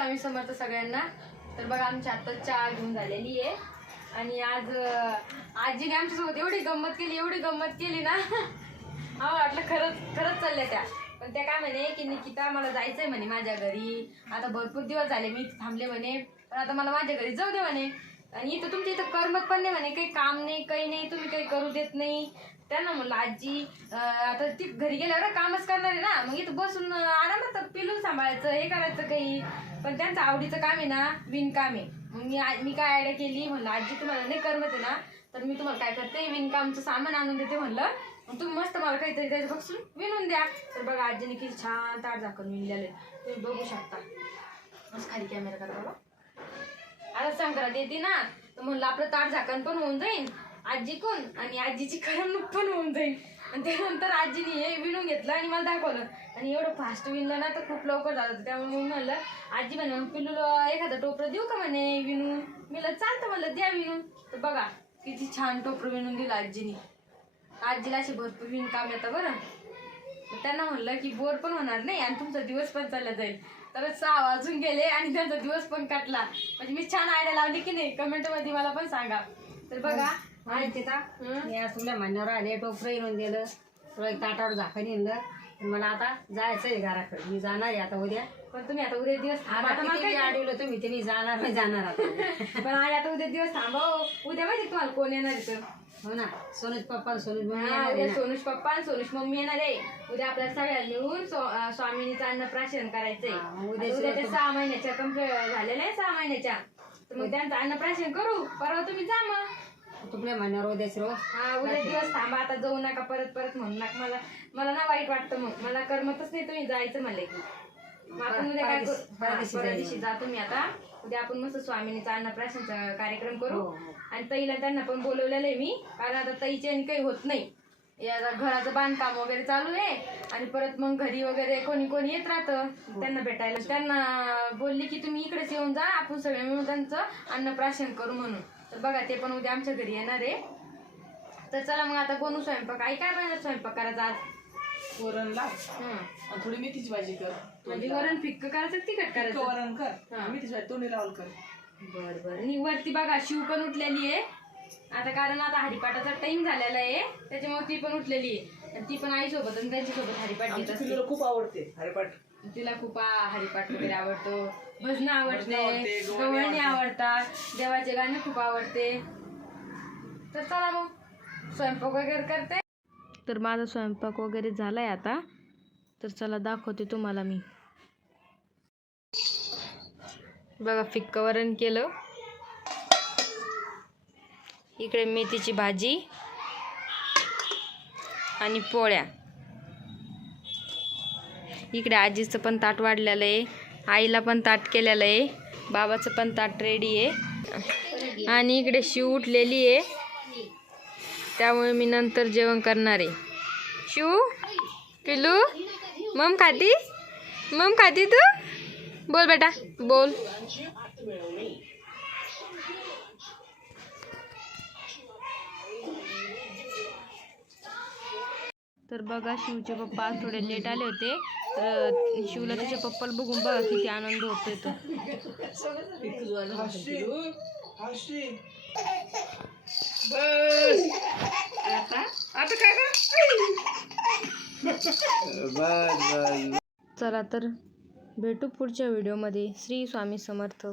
स्वामी समर्थ सगळ्यांना. तर बघा आमची आता चहा घेऊन झालेली आहे. आणि आज आजीने आमच्यासोबत एवढी गंमत केली एवढी गंमत केली ना. हा वाटलं खरंच खरंच चालल्या त्या. पण त्या काय म्हणे की निकिता मला जायचंय म्हणे माझ्या घरी. आता भरपूर दिवस झाले मी थांबले म्हणे. पण आता मला माझ्या घरी जाऊ दे म्हणे. आणि इथं तुमच्या इथं करमत पण नाही म्हणे. काही काम नाही काही नाही तुम्ही काही करू देत नाही. त्यांना म्हणलं आजी आता ती घरी गेल्यावर कामच करणार आहे ना. मग इथं बसून आरामात पिलून सांभाळायचं हे करायचं काही. पण त्यांचं आवडीचं काम आहे ना विणकाम आहे. मग मी आ- मी काय आयडिया केली? म्हणलं आजी तुम्हाला नाही करमत आहे ना तर मी तुम्हाला काय करते? विणकामचं सामान आणून देते म्हणलं. मग तुम्ही मस्त मला काहीतरी त्याच्यापासून विणून द्या. तर बघा आजीने किती छान ताट झाकून विणलेलं आहे. तुम्ही बघू शकता. मस्त खाली कॅमेरा करा बाबा आता संक्रांत येते ना तर म्हणलं आपलं ताट झाकण पण होऊन जाईल आजी कोण आणि आजीची करमणूक पण होऊन जाईल आणि त्यानंतर आजीने हे विणून घेतलं आणि मला दाखवलं. आणि एवढं फास्ट विणलं ना तर खूप लवकर झालं होतं. त्यामुळे मी म्हणलं आजी म्हणे मग एखादं टोपरं देऊ का म्हणे विणून? मी चालतं. म्हणलं द्या विणून. तर बघा किती छान टोपरं विणून दिलं आजीने. आजीला असे भरपूर विणकाम येतं बरं. त्यांना म्हणलं की बोर पण होणार नाही आणि तुमचा दिवस पण चालला जाईल. तर सहा वाजून गेले आणि त्यांचा दिवस पण काटला. म्हणजे मी छान आयडिया लावली की नाही? कमेंटमध्ये मला पण सांगा. तर बघा आणि तिथं हं? मी आज तुला म्हणण्यावर आले टोपरं येऊन दिलं तुला ताटावर झाकण येणलं मला आता जायचं आहे घराकडे. मी जाणार आहे आता उद्या. पण तुम्ही आता उद्या दिवस अडवलं तुम्ही ते मी जाणार नाही जाणार आता. पण आता उद्या दिवस थांबा हो. उद्या माहिती का तुम्हाला कोण येणार तर. हो ना. सोनूज पप्पा सोनूज मम्मी हा, येणार आहे उद्या ना. सोनुष पप्पा आणि सोनुष मम्मी येणार आहे. उद्या आपल्याला सगळ्या मिळून स्व- स्वामिनीचं अन्नप्राशन करायचंय. हा, मग उद्या आता उद्या सहा महिन्याच्या कंप्लीट झालेल्या आहे सहा महिन्याच्या. तर मग त्यांचं अन्नप्राशन करू. परवा तुम्ही जा मग. तुला म्हणण्यावर उद्याच रोज हा उद्या दिवस थांबा. आता जाऊ नका परत परत म्हणू नका. मला मला ना वाईट वाटतं मग. मला करमतच नाही तुम्ही जायचं म्हणलं की. आपण उद्या काय करू? परदेशी- हा, परदेशी परदेशी जा तुम्ही आता. उद्या आपण मस्त स्वामिनीचा अन्नप्राशनचा कार्यक्रम करू. हो, हो. आणि ताईला त्यांना पण बोलवलेलं आहे मी कारण आता ताईचे आणि काही होत नाही. या घराचं बांधकाम वगैरे चालू आहे. आणि परत मग घरी वगैरे कोणी कोणी येत राहतं. त्यांना भेटायला. त्यांना बोलली की तुम्ही इकडेच येऊन जा आपण सगळे मिळून त्यांचं अन्नप्राशन करू म्हणून. तर बघा ते पण उद्या आमच्या घरी येणार आहे. तर चला मग आता बनवू स्वयंपाक. आई काय बनवणार स्वयंपाक करायचा आज? वरण लाव. आणि थोडी मेथीची भाजी कर. म्हणजे वरण फिक्क करायचं का तिखट करायचं? वरण कर. हा. मेथीची भाजी तोंडी लावून कर. बर बर. आणि वरती बघा शिव पण उठलेली आहे. आता कारण आता हरिपाठाचा टाइम झालेला आहे. त्याच्यामुळे ती पण उठलेली आहे. आणि ती पण आईसोबत आणि त्यांच्यासोबत हरिपाठ घेत आमच्या असते. पिल्लूला खूप आवडते हरिपाठ. तिला खूप आ- हरिपाठ वगैरे आवडतो. भजन आवडते आवडते, गवळणी गवळणी आवडतात. देवाचे गाणे खूप आवडते. तर चला मग स्वयंपाक वगैरे करते. तर माझा स्वयंपाक वगैरे झाला आहे आता. तर चला दाखवते तुम्हाला मी. बघा फिक्कं वरण केलं. इकडे मेथीची भाजी आणि पोळ्या. इकडे आजीचं पण ताट वाढलेलं आहे. आईला पण ताट केलेलं आहे. बाबाचं पण ताट रेडी आहे. आणि इकडे शिव उठलेली आहे. त्यामुळे मी नंतर जेवण करणार आहे. शिव? पिलू मम खाती? मम खाती तू? बोल बेटा बोल. तर बघा शिवचे पप्पा थोडे लेट आले होते. तर शिवला त्याच्या पप्पाला बघून बघा किती आनंद होतोय तो. बस. आता? आता काय का चला तर भेटू पुढच्या व्हिडिओमध्ये. श्री स्वामी समर्थ.